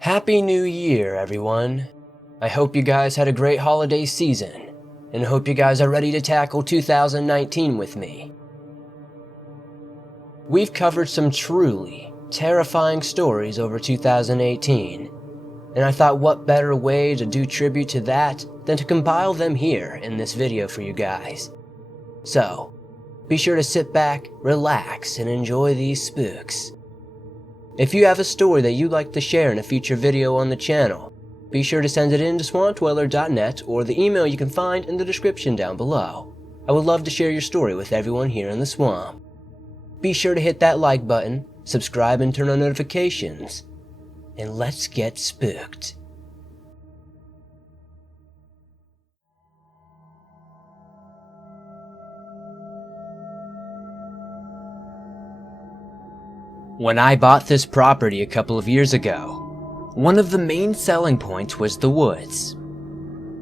Happy New Year, everyone. I hope you guys had a great holiday season, and hope you guys are ready to tackle 2019 with me. We've covered some truly terrifying stories over 2018, and I thought what better way to do tribute to that than to compile them here in this video for you guys. So, be sure to sit back, relax, and enjoy these spooks. If you have a story that you'd like to share in a future video on the channel, be sure to send it in to swampdweller.net or the email you can find in the description down below. I would love to share your story with everyone here in the swamp. Be sure to hit that like button, subscribe and turn on notifications, and let's get spooked. When I bought this property a couple of years ago, one of the main selling points was the woods.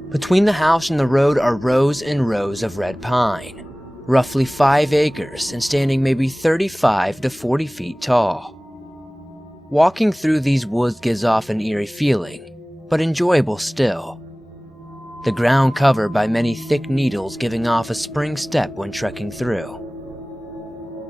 Between the house and the road are rows and rows of red pine, roughly 5 acres and standing maybe 35 to 40 feet tall. Walking through these woods gives off an eerie feeling, but enjoyable still. The ground covered by many thick needles giving off a spring step when trekking through.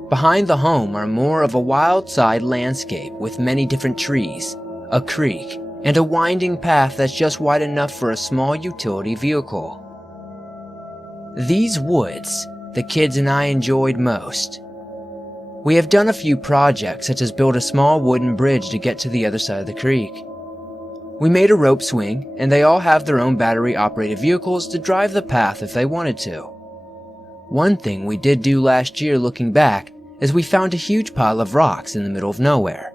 Behind the home are more of a wild side landscape with many different trees, a creek, and a winding path that's just wide enough for a small utility vehicle. These woods, the kids and I enjoyed most. We have done a few projects such as build a small wooden bridge to get to the other side of the creek. We made a rope swing, and they all have their own battery-operated vehicles to drive the path if they wanted to. One thing we did do last year looking back is we found a huge pile of rocks in the middle of nowhere.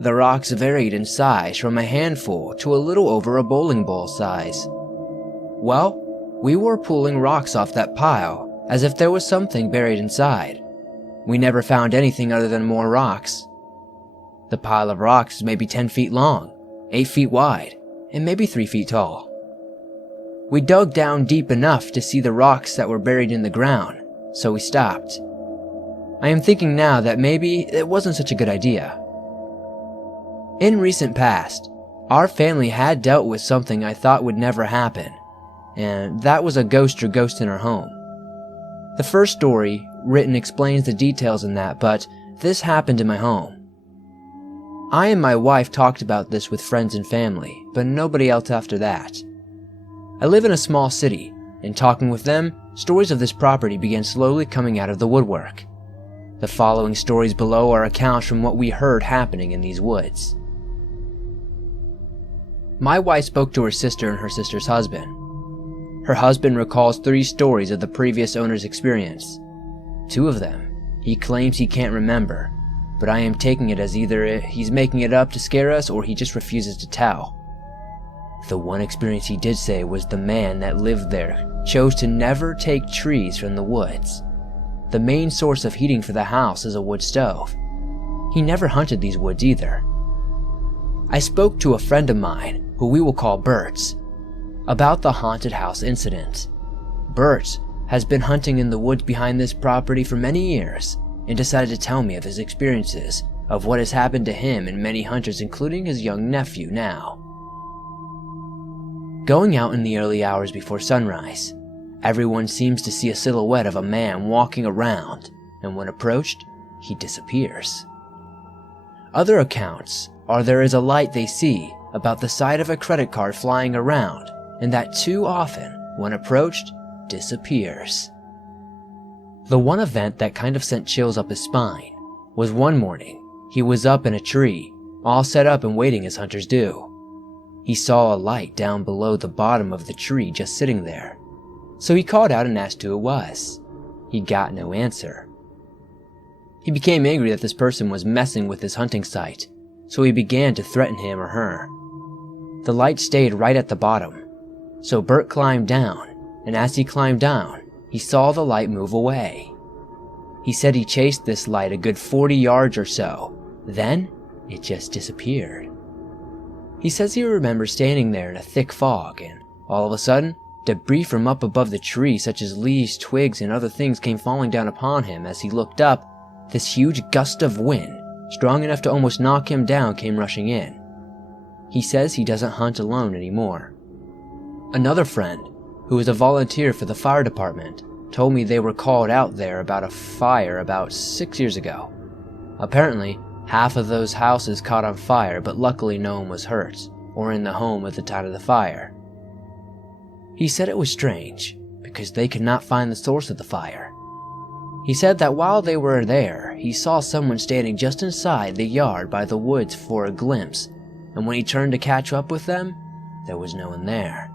The rocks varied in size from a handful to a little over a bowling ball size. Well, we were pulling rocks off that pile as if there was something buried inside. We never found anything other than more rocks. The pile of rocks is maybe 10 feet long, 8 feet wide, and maybe 3 feet tall. We dug down deep enough to see the rocks that were buried in the ground, so we stopped. I am thinking now that maybe it wasn't such a good idea. In recent past, our family had dealt with something I thought would never happen, and that was a ghost or ghosts in our home. The first story written explains the details in that, but this happened in my home. I and my wife talked about this with friends and family, but nobody else after that. I live in a small city, and talking with them, stories of this property began slowly coming out of the woodwork. The following stories below are accounts from what we heard happening in these woods. My wife spoke to her sister and her sister's husband. Her husband recalls 3 stories of the previous owner's experience. 2 of them, he claims he can't remember, but I am taking it as either he's making it up to scare us or he just refuses to tell. The one experience he did say was the man that lived there chose to never take trees from the woods. The main source of heating for the house is a wood stove. He never hunted these woods either. I spoke to a friend of mine, who we will call Bert, about the haunted house incident. Bert has been hunting in the woods behind this property for many years and decided to tell me of his experiences, of what has happened to him and many hunters, including his young nephew now. Going out in the early hours before sunrise, everyone seems to see a silhouette of a man walking around, and when approached, he disappears. Other accounts are there is a light they see about the side of a credit card flying around, and that too often, when approached, disappears. The one event that kind of sent chills up his spine was one morning, he was up in a tree, all set up and waiting as hunters do. He saw a light down below the bottom of the tree just sitting there. So he called out and asked who it was. He got no answer. He became angry that this person was messing with his hunting site, so he began to threaten him or her. The light stayed right at the bottom, so Bert climbed down, and as he climbed down, he saw the light move away. He said he chased this light a good 40 yards or so, then it just disappeared. He says he remembers standing there in a thick fog, and all of a sudden, debris from up above the tree such as leaves, twigs, and other things came falling down upon him. As he looked up, this huge gust of wind, strong enough to almost knock him down, came rushing in. He says he doesn't hunt alone anymore. Another friend, who is a volunteer for the fire department, told me they were called out there about a fire about 6 years ago. Apparently, half of those houses caught on fire, but luckily no one was hurt or in the home at the time of the fire. He said it was strange because they could not find the source of the fire. He said that while they were there, he saw someone standing just inside the yard by the woods for a glimpse, and when he turned to catch up with them, there was no one there.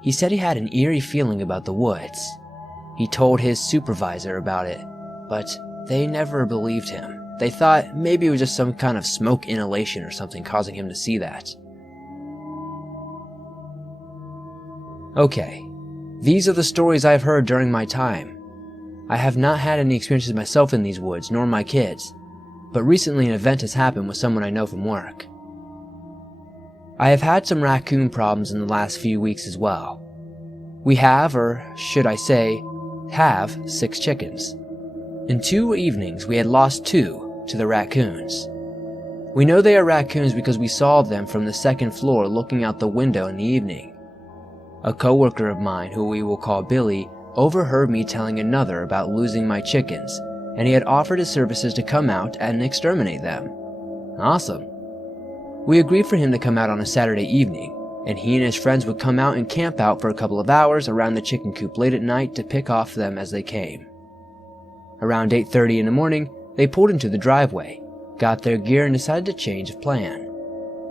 He said he had an eerie feeling about the woods. He told his supervisor about it, but they never believed him. They thought maybe it was just some kind of smoke inhalation or something causing him to see that. Okay, these are the stories I've heard during my time. I have not had any experiences myself in these woods, nor my kids, but recently an event has happened with someone I know from work. I have had some raccoon problems in the last few weeks as well. We have, or should I say, have 6 chickens. In 2 evenings we had lost 2 to the raccoons. We know they are raccoons because we saw them from the 2nd floor looking out the window in the evening. A coworker of mine, who we will call Billy, overheard me telling another about losing my chickens, and he had offered his services to come out and exterminate them. Awesome. We agreed for him to come out on a Saturday evening, and he and his friends would come out and camp out for a couple of hours around the chicken coop late at night to pick off them as they came. Around 8:30 in the morning, they pulled into the driveway, got their gear, and decided to change of plan.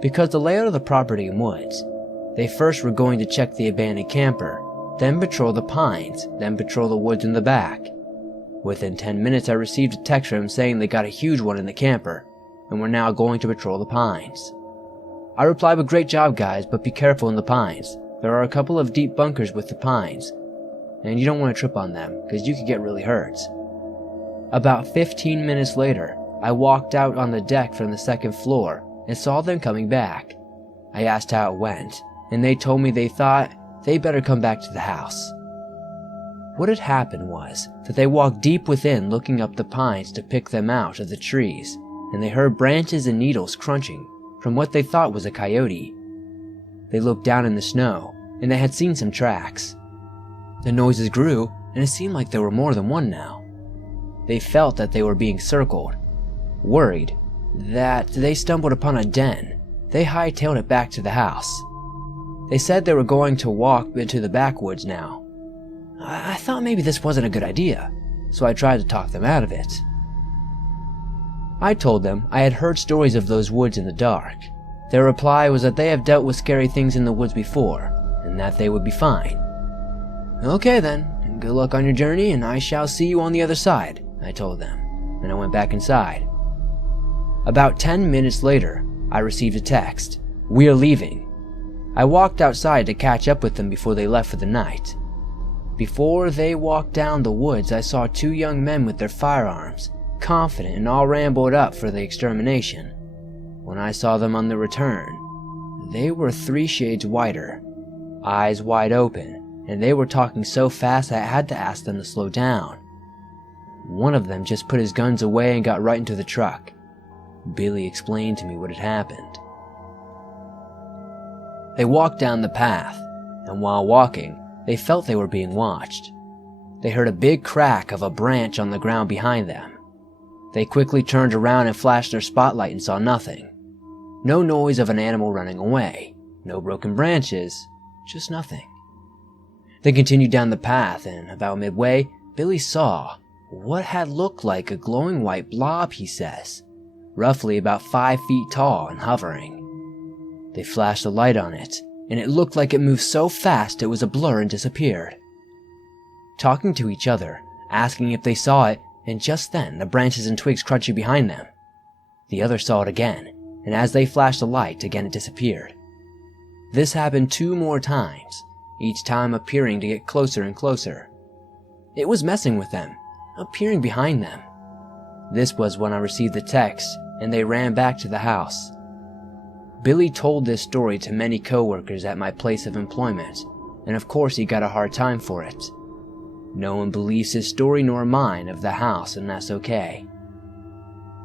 Because the layout of the property in woods, they first were going to check the abandoned camper, then patrol the pines, then patrol the woods in the back. Within 10 minutes I received a text from him saying they got a huge one in the camper, and were now going to patrol the pines. I replied with great job guys, but be careful in the pines. There are a couple of deep bunkers with the pines, and you don't want to trip on them because you could get really hurt. About 15 minutes later, I walked out on the deck from the 2nd floor and saw them coming back. I asked how it went, and they told me they thought they better come back to the house. What had happened was that they walked deep within looking up the pines to pick them out of the trees, and they heard branches and needles crunching from what they thought was a coyote. They looked down in the snow, and they had seen some tracks. The noises grew, and it seemed like there were more than one now. They felt that they were being circled. Worried that they stumbled upon a den, they hightailed it back to the house. They said they were going to walk into the backwoods now. I thought maybe this wasn't a good idea, so I tried to talk them out of it. I told them I had heard stories of those woods in the dark. Their reply was that they have dealt with scary things in the woods before, and that they would be fine. Okay then, good luck on your journey, and I shall see you on the other side, I told them, and I went back inside. About 10 minutes later, I received a text. "We are leaving." I walked outside to catch up with them before they left for the night. Before they walked down the woods, I saw 2 young men with their firearms, confident and all rambled up for the extermination. When I saw them on the return, they were 3 shades whiter, eyes wide open, and they were talking so fast I had to ask them to slow down. One of them just put his guns away and got right into the truck. Billy explained to me what had happened. They walked down the path, and while walking, they felt they were being watched. They heard a big crack of a branch on the ground behind them. They quickly turned around and flashed their spotlight and saw nothing. No noise of an animal running away, no broken branches, just nothing. They continued down the path, and about midway, Billy saw what had looked like a glowing white blob, he says, roughly about 5 feet tall and hovering. They flashed a light on it, and it looked like it moved so fast it was a blur and disappeared. Talking to each other, asking if they saw it, and just then the branches and twigs crunched behind them. The others saw it again, and as they flashed the light, again it disappeared. This happened 2 more times, each time appearing to get closer and closer. It was messing with them, appearing behind them. This was when I received the text, and they ran back to the house. Billy told this story to many coworkers at my place of employment, and of course he got a hard time for it. No one believes his story nor mine of the house, and that's okay.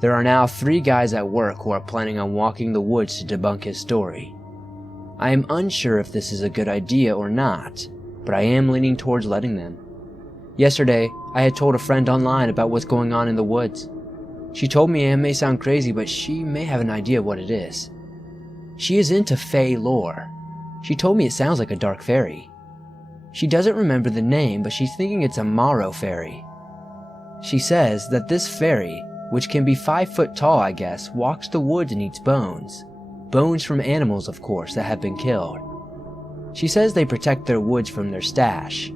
There are now 3 guys at work who are planning on walking the woods to debunk his story. I am unsure if this is a good idea or not, but I am leaning towards letting them. Yesterday, I had told a friend online about what's going on in the woods. She told me it may sound crazy, but she may have an idea what it is. She is into fae lore. She told me it sounds like a dark fairy. She doesn't remember the name, but she's thinking it's a Morrow fairy. She says that this fairy, which can be 5 foot tall I guess, walks the woods and eats bones. Bones from animals, of course, that have been killed. She says they protect their woods from their stash.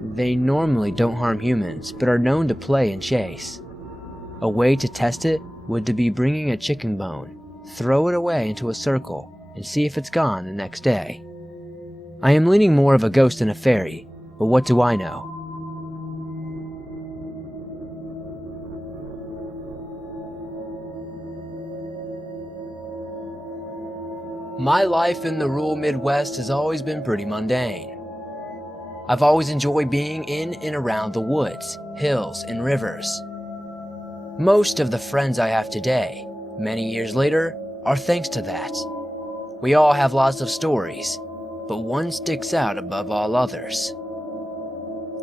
They normally don't harm humans, but are known to play and chase. A way to test it would to be bringing a chicken bone, throw it away into a circle, and see if it's gone the next day. I am leaning more of a ghost than a fairy, but what do I know? My life in the rural Midwest has always been pretty mundane. I've always enjoyed being in and around the woods, hills, and rivers. Most of the friends I have today, many years later, are thanks to that. We all have lots of stories, but one sticks out above all others.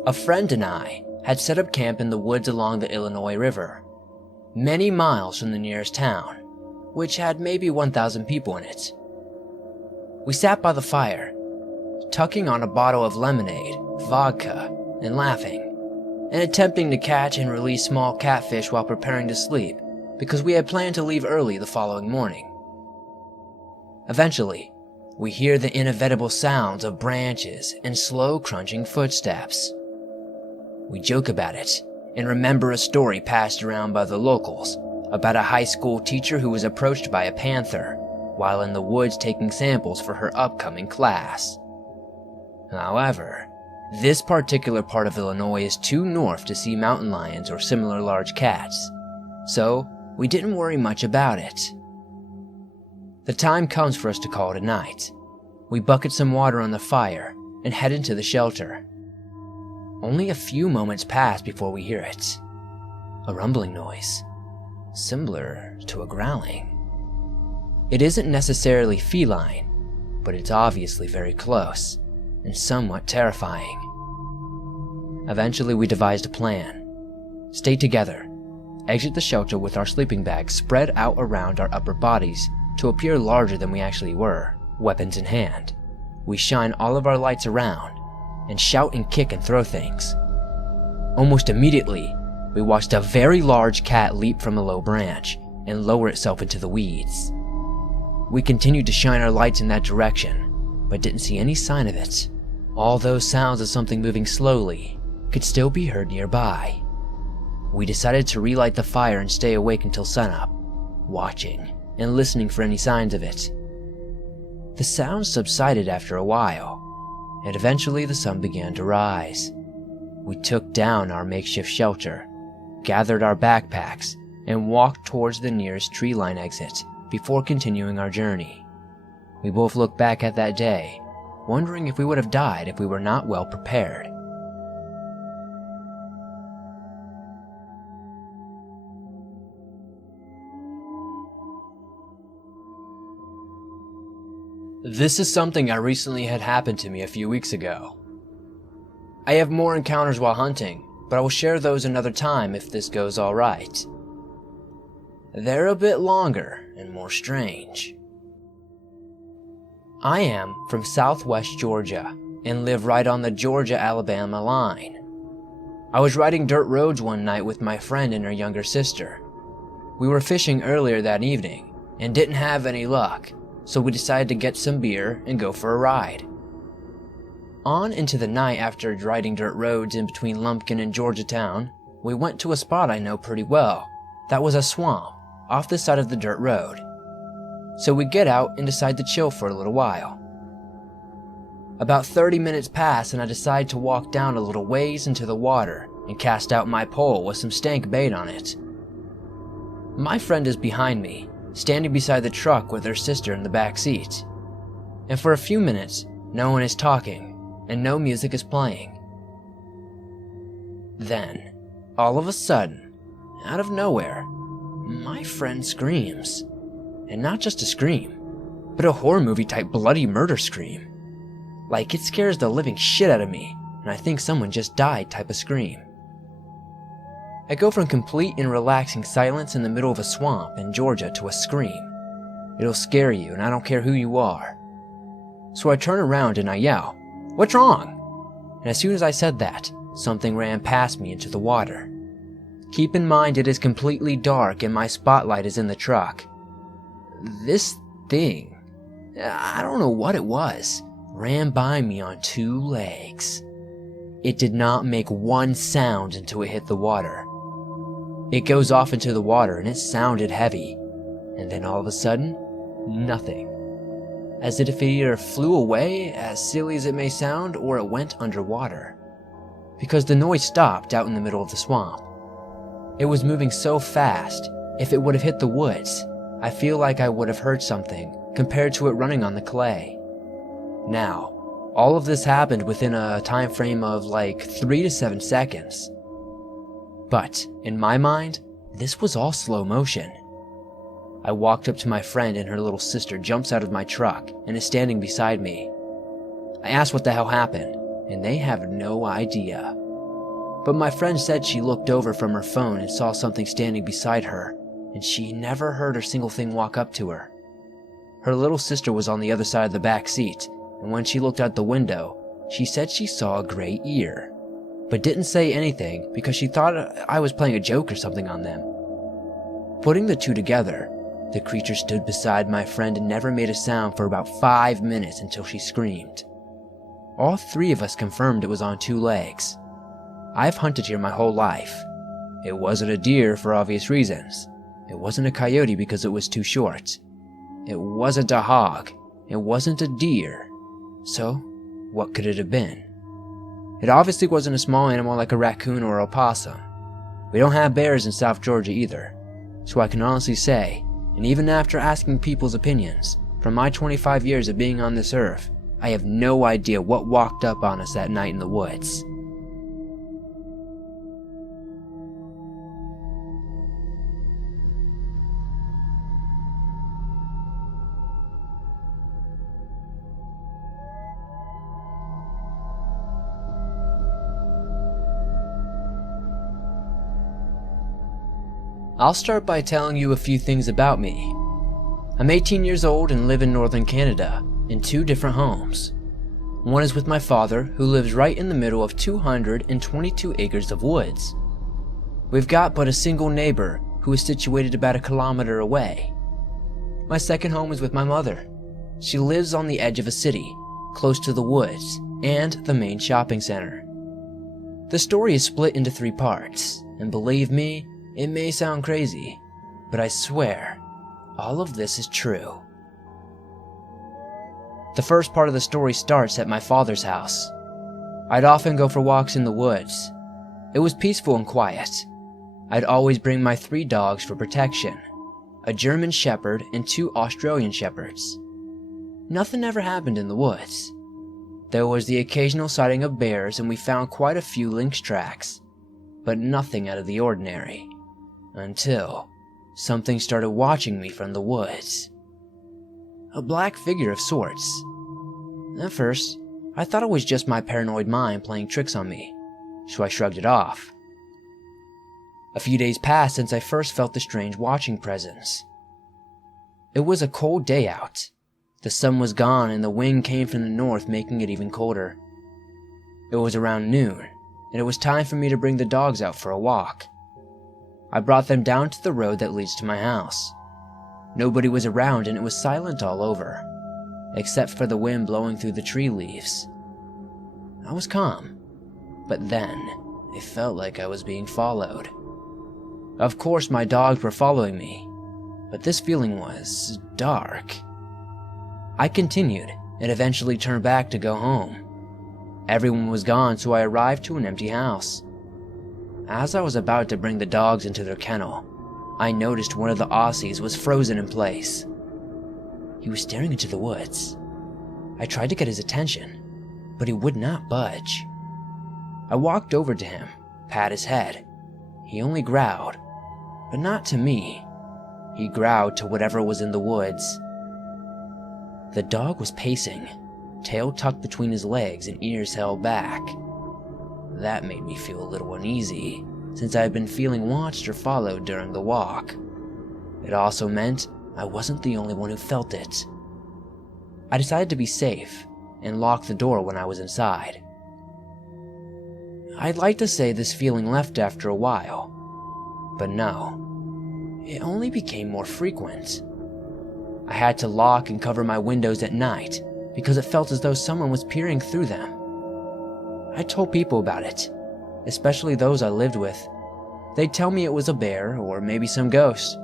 A friend and I had set up camp in the woods along the Illinois River, many miles from the nearest town, which had maybe 1,000 people in it. We sat by the fire, tucking on a bottle of lemonade, vodka, and laughing, and attempting to catch and release small catfish while preparing to sleep because we had planned to leave early the following morning. Eventually, we hear the inevitable sounds of branches and slow crunching footsteps. We joke about it and remember a story passed around by the locals about a high school teacher who was approached by a panther while in the woods taking samples for her upcoming class. However, this particular part of Illinois is too north to see mountain lions or similar large cats, so we didn't worry much about it. The time comes for us to call it a night. We bucket some water on the fire and head into the shelter. Only a few moments pass before we hear it. A rumbling noise, similar to a growling. It isn't necessarily feline, but it's obviously very close and somewhat terrifying. Eventually we devised a plan. Stay together, exit the shelter with our sleeping bags spread out around our upper bodies to appear larger than we actually were, weapons in hand. We shine all of our lights around and shout and kick and throw things. Almost immediately, we watched a very large cat leap from a low branch and lower itself into the weeds. We continued to shine our lights in that direction, but didn't see any sign of it. All those sounds of something moving slowly could still be heard nearby. We decided to relight the fire and stay awake until sunup, watching and listening for any signs of it. The sounds subsided after a while, and eventually the sun began to rise. We took down our makeshift shelter, gathered our backpacks, and walked towards the nearest tree line exit before continuing our journey. We both looked back at that day, wondering if we would have died if we were not well prepared. This is something I recently had happened to me a few weeks ago. I have more encounters while hunting, but I will share those another time if this goes alright. They're a bit longer and more strange. I am from southwest Georgia and live right on the Georgia-Alabama line. I was riding dirt roads one night with my friend and her younger sister. We were fishing earlier that evening and didn't have any luck, so we decided to get some beer and go for a ride. On into the night, after riding dirt roads in between Lumpkin and Georgetown, we went to a spot I know pretty well. That was a swamp off the side of the dirt road. So we get out and decide to chill for a little while. About 30 minutes pass and I decide to walk down a little ways into the water and cast out my pole with some stank bait on it. My friend is behind me, standing beside the truck with her sister in the back seat. And for a few minutes, no one is talking and no music is playing. Then, all of a sudden, out of nowhere, my friend screams. And not just a scream, but a horror movie type bloody murder scream. Like it scares the living shit out of me, and I think someone just died type of scream. I go from complete and relaxing silence in the middle of a swamp in Georgia to a scream. It'll scare you, and I don't care who you are. So I turn around and I yell, "What's wrong?" And as soon as I said that, something ran past me into the water. Keep in mind it is completely dark and my spotlight is in the truck. This thing, I don't know what it was, ran by me on 2 legs. It did not make one sound until it hit the water. It goes off into the water and it sounded heavy, and then all of a sudden, nothing. As if it either flew away, as silly as it may sound, or it went underwater. Because the noise stopped out in the middle of the swamp. It was moving so fast, if it would have hit the woods, I feel like I would have heard something compared to it running on the clay. Now, all of this happened within a time frame of like 3 to 7 seconds. But, in my mind, this was all slow motion. I walked up to my friend and her little sister jumps out of my truck and is standing beside me. I asked what the hell happened, and they have no idea. But my friend said she looked over from her phone and saw something standing beside her, and she never heard a single thing walk up to her. Her little sister was on the other side of the back seat, and when she looked out the window, she said she saw a gray ear, but didn't say anything because she thought I was playing a joke or something on them. Putting the two together, the creature stood beside my friend and never made a sound for about 5 minutes until she screamed. All 3 of us confirmed it was on 2 legs. I've hunted here my whole life. It wasn't a deer for obvious reasons. It wasn't a coyote because it was too short. It wasn't a hog. It wasn't a deer. So, what could it have been? It obviously wasn't a small animal like a raccoon or a opossum. We don't have bears in South Georgia either. So I can honestly say, and even after asking people's opinions, from my 25 years of being on this earth, I have no idea what walked up on us that night in the woods. I'll start by telling you a few things about me. I'm 18 years old and live in northern Canada, in 2 different homes. One is with my father, who lives right in the middle of 222 acres of woods. We've got but a single neighbor, who is situated about 1 kilometer away. My second home is with my mother. She lives on the edge of a city, close to the woods, and the main shopping center. The story is split into 3 parts, and believe me, it may sound crazy, but I swear, all of this is true. The first part of the story starts at my father's house. I'd often go for walks in the woods. It was peaceful and quiet. I'd always bring my 3 dogs for protection, a German Shepherd and 2 Australian Shepherds. Nothing ever happened in the woods. There was the occasional sighting of bears and we found quite a few lynx tracks, but nothing out of the ordinary. Until something started watching me from the woods. A black figure of sorts. At first, I thought it was just my paranoid mind playing tricks on me, so I shrugged it off. A few days passed since I first felt the strange watching presence. It was a cold day out. The sun was gone and the wind came from the north, making it even colder. It was around noon, and it was time for me to bring the dogs out for a walk. I brought them down to the road that leads to my house. Nobody was around and it was silent all over, except for the wind blowing through the tree leaves. I was calm, but then it felt like I was being followed. Of course my dogs were following me, but this feeling was dark. I continued and eventually turned back to go home. Everyone was gone, so I arrived to an empty house. As I was about to bring the dogs into their kennel, I noticed one of the Aussies was frozen in place. He was staring into the woods. I tried to get his attention, but he would not budge. I walked over to him, pat his head. He only growled, but not to me. he growled to whatever was in the woods. The dog was pacing, tail tucked between his legs and ears held back. That made me feel a little uneasy, since I had been feeling watched or followed during the walk. It also meant I wasn't the only one who felt it. I decided to be safe and locked the door when I was inside. I'd like to say this feeling left after a while, but no, it only became more frequent. I had to lock and cover my windows at night because it felt as though someone was peering through them. I told people about it, especially those I lived with. They'd tell me it was a bear or maybe some ghost.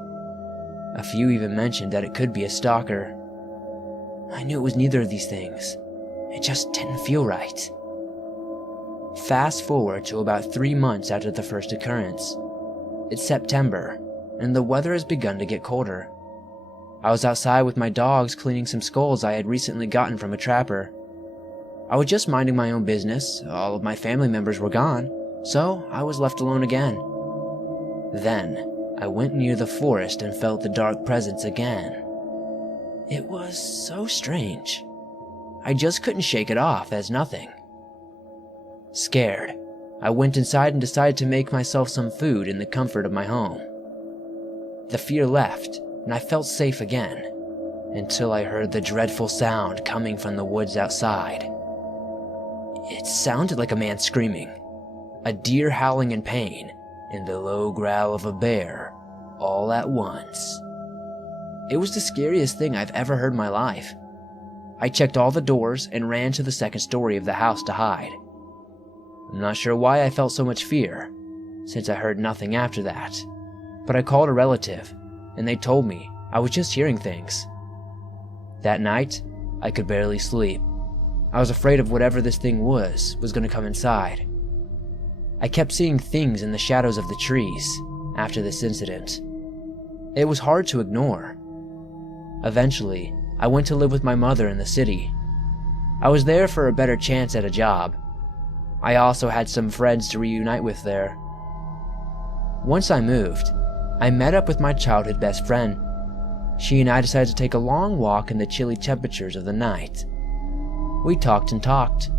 A few even mentioned that it could be a stalker. I knew it was neither of these things. It just didn't feel right. Fast forward to about 3 months after the first occurrence. It's September, and the weather has begun to get colder. I was outside with my dogs cleaning some skulls I had recently gotten from a trapper. I was just minding my own business, all of my family members were gone, so I was left alone again. Then, I went near the forest and felt the dark presence again. It was so strange. I just couldn't shake it off as nothing. Scared, I went inside and decided to make myself some food in the comfort of my home. The fear left, and I felt safe again, until I heard the dreadful sound coming from the woods outside. It sounded like a man screaming, a deer howling in pain, and the low growl of a bear, all at once. It was the scariest thing I've ever heard in my life. I checked all the doors and ran to the second story of the house to hide. I'm not sure why I felt so much fear, since I heard nothing after that, but I called a relative, and they told me I was just hearing things. That night, I could barely sleep. I was afraid of whatever this thing was going to come inside. I kept seeing things in the shadows of the trees after this incident. It was hard to ignore. Eventually, I went to live with my mother in the city. I was there for a better chance at a job. I also had some friends to reunite with there. Once I moved, I met up with my childhood best friend. She and I decided to take a long walk in the chilly temperatures of the night. We talked and talked.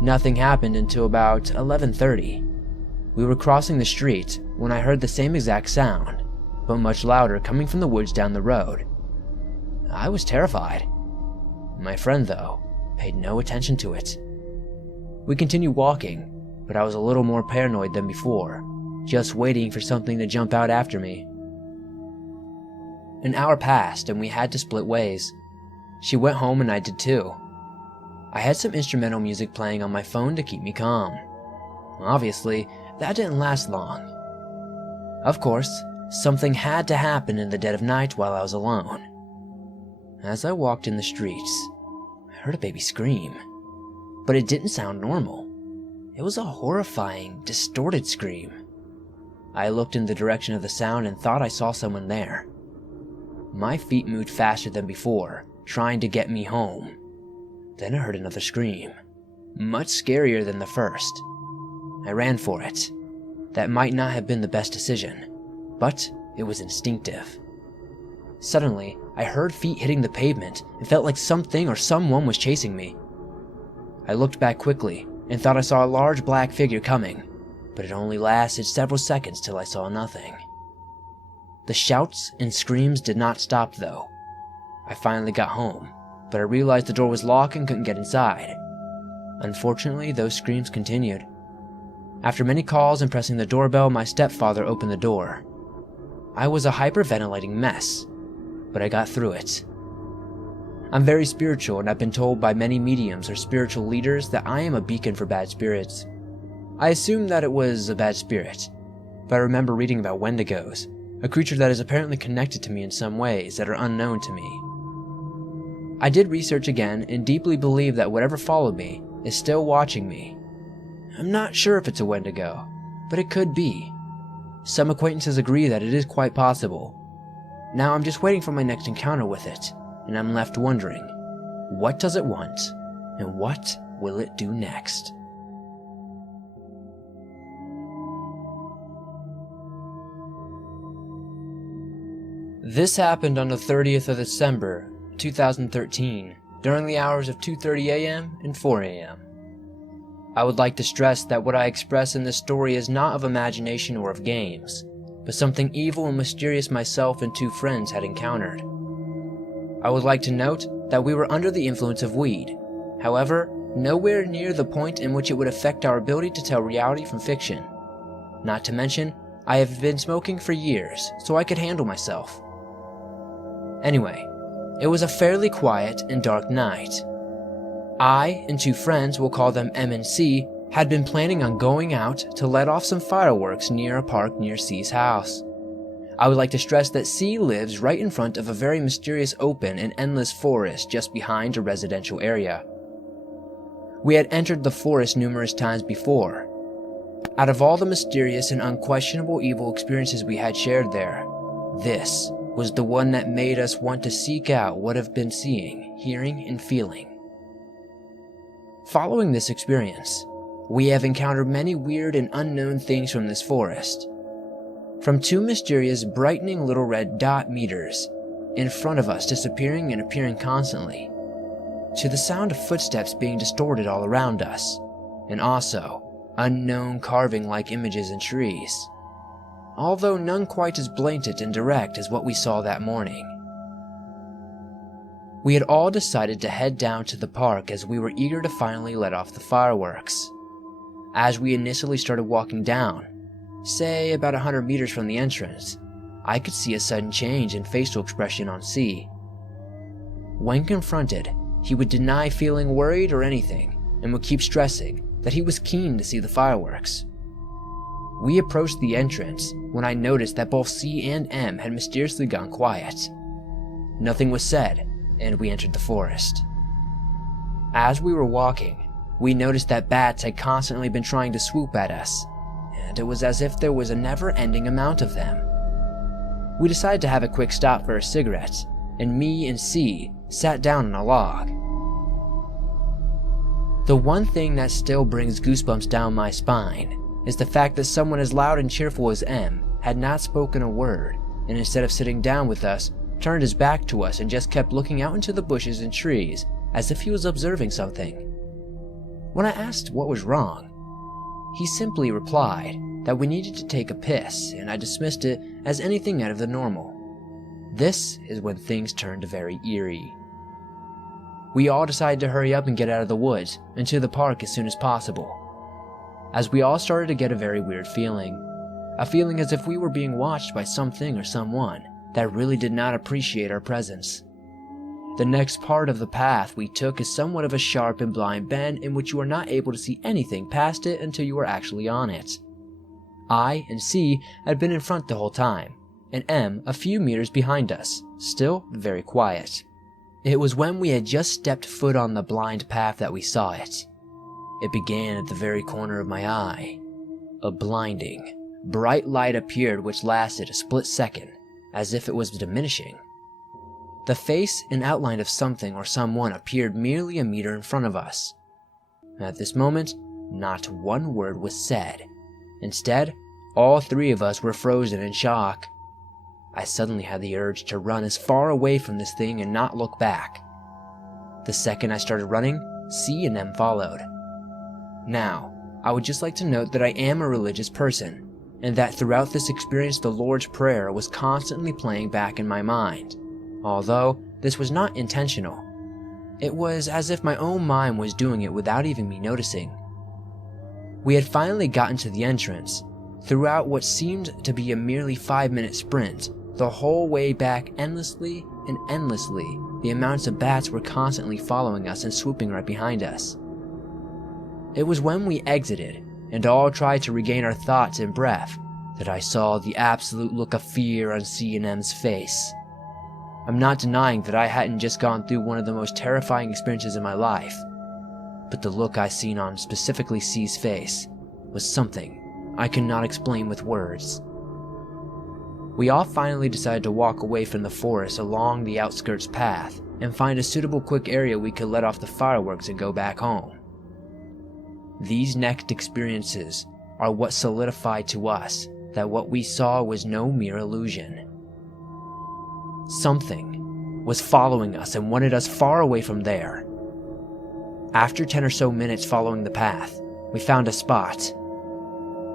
Nothing happened until about 11:30. We were crossing the street when I heard the same exact sound, but much louder, coming from the woods down the road. I was terrified. My friend, though, paid no attention to it. We continued walking, but I was a little more paranoid than before, just waiting for something to jump out after me. An hour passed and we had to split ways. She went home and I did too. I had some instrumental music playing on my phone to keep me calm. Obviously, that didn't last long. Of course, something had to happen in the dead of night while I was alone. As I walked in the streets, I heard a baby scream, but it didn't sound normal. It was a horrifying, distorted scream. I looked in the direction of the sound and thought I saw someone there. My feet moved faster than before, trying to get me home. Then I heard another scream, much scarier than the first. I ran for it. That might not have been the best decision, but it was instinctive. Suddenly, I heard feet hitting the pavement and felt like something or someone was chasing me. I looked back quickly and thought I saw a large black figure coming, but it only lasted several seconds till I saw nothing. The shouts and screams did not stop though. I finally got home, but I realized the door was locked and couldn't get inside. Unfortunately, those screams continued. After many calls and pressing the doorbell, my stepfather opened the door. I was a hyperventilating mess, but I got through it. I'm very spiritual, and I've been told by many mediums or spiritual leaders that I am a beacon for bad spirits. I assumed that it was a bad spirit, but I remember reading about Wendigos, a creature that is apparently connected to me in some ways that are unknown to me. I did research again and deeply believe that whatever followed me is still watching me. I'm not sure if it's a Wendigo, but it could be. Some acquaintances agree that it is quite possible. Now I'm just waiting for my next encounter with it, and I'm left wondering, what does it want, and what will it do next? This happened on the 30th of December, 2013, during the hours of 2:30 a.m. and 4 a.m. I would like to stress that what I express in this story is not of imagination or of games, but something evil and mysterious myself and two friends had encountered. I would like to note that we were under the influence of weed, however, nowhere near the point in which it would affect our ability to tell reality from fiction. Not to mention, I have been smoking for years, so I could handle myself. Anyway, it was a fairly quiet and dark night. I and two friends, we'll call them M and C, had been planning on going out to let off some fireworks near a park near C's house. I would like to stress that C lives right in front of a very mysterious open and endless forest just behind a residential area. We had entered the forest numerous times before. Out of all the mysterious and unquestionable evil experiences we had shared there, this was the one that made us want to seek out what I've been seeing, hearing, and feeling. Following this experience, we have encountered many weird and unknown things from this forest. From two mysterious brightening little red dot meters in front of us disappearing and appearing constantly, to the sound of footsteps being distorted all around us, and also unknown carving-like images in trees, although none quite as blatant and direct as what we saw that morning. We had all decided to head down to the park as we were eager to finally let off the fireworks. As we initially started walking down, say about 100 meters from the entrance, I could see a sudden change in facial expression on C. When confronted, he would deny feeling worried or anything, and would keep stressing that he was keen to see the fireworks. We approached the entrance when I noticed that both C and M had mysteriously gone quiet. Nothing was said, and we entered the forest. As we were walking, we noticed that bats had constantly been trying to swoop at us, and it was as if there was a never-ending amount of them. We decided to have a quick stop for a cigarette, and me and C sat down on a log. The one thing that still brings goosebumps down my spine is the fact that someone as loud and cheerful as M had not spoken a word, and instead of sitting down with us, turned his back to us and just kept looking out into the bushes and trees as if he was observing something. When I asked what was wrong, he simply replied that we needed to take a piss, and I dismissed it as anything out of the normal. This is when things turned very eerie. We all decided to hurry up and get out of the woods and to the park as soon as possible, as we all started to get a very weird feeling, a feeling as if we were being watched by something or someone that really did not appreciate our presence. The next part of the path we took is somewhat of a sharp and blind bend in which you are not able to see anything past it until you are actually on it. I and C had been in front the whole time, and M a few meters behind us, still very quiet. It was when we had just stepped foot on the blind path that we saw it. It began at the very corner of my eye. A blinding, bright light appeared which lasted a split second, as if it was diminishing. The face and outline of something or someone appeared merely a meter in front of us. At this moment, not one word was said. Instead, all three of us were frozen in shock. I suddenly had the urge to run as far away from this thing and not look back. The second I started running, C and M followed. Now, I would just like to note that I am a religious person, and that throughout this experience the Lord's Prayer was constantly playing back in my mind, although this was not intentional. It was as if my own mind was doing it without even me noticing. We had finally gotten to the entrance. Throughout what seemed to be a merely 5-minute sprint, the whole way back endlessly and endlessly, the amounts of bats were constantly following us and swooping right behind us. It was when we exited, and all tried to regain our thoughts and breath, that I saw the absolute look of fear on C and M's face. I'm not denying that I hadn't just gone through one of the most terrifying experiences in my life, but the look I seen on specifically C's face was something I cannot explain with words. We all finally decided to walk away from the forest along the outskirts path and find a suitable quick area we could let off the fireworks and go back home. These next experiences are what solidified to us that what we saw was no mere illusion. Something was following us and wanted us far away from there. After 10 or so minutes following the path, we found a spot.